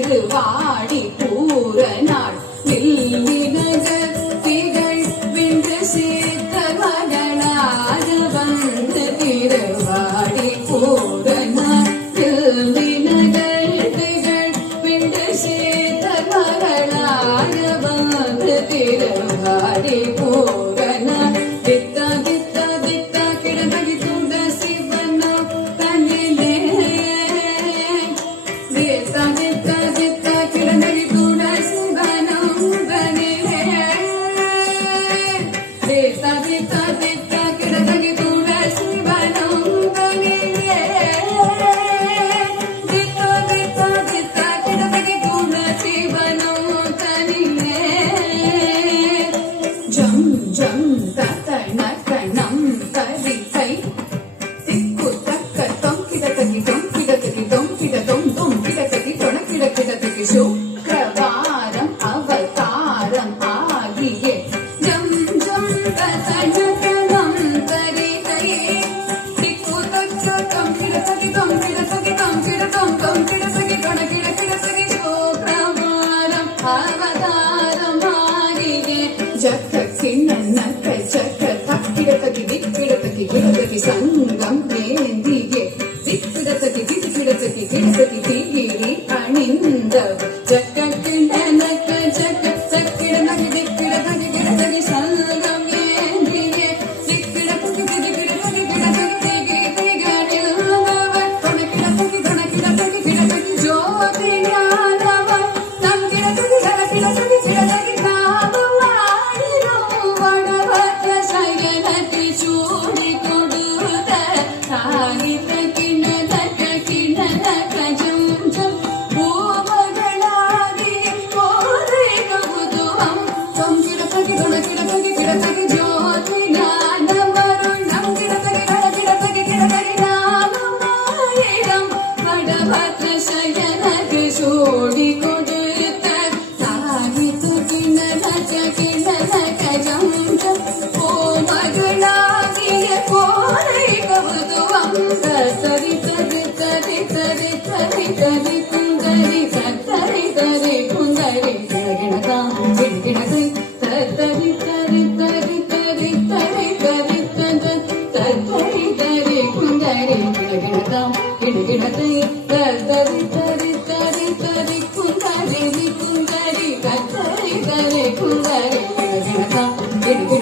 திருவாடி பூர நாள் நகர் திகழ் வின்று சீத்த மகளாக வந்து திருவாடி பூர நாள் நகர் திகழ் வின்று சீத்த மகளாக வந்து திருவாடி பூர நாள் சுக்ரவாரம் அவதாரம் ஆகிய ஜம் ஜம் கதனம் தரிகை திக்கு தக்கு கம் கிடசகி கம் கிடசகி கம் கிடதம் கம் கிடசகி கண கிடசகி சுக்ரவாரம் அவதாரம் ஆகிய ஜக்க கிண்ணக்க ஜக்க தக்கிடதகி திக்கிடதகி கிடதகி சங்கம் ஏந்தியே திக்கிடதகி திக்கிடதகி கிடதகி தீகிரி அணிந்த It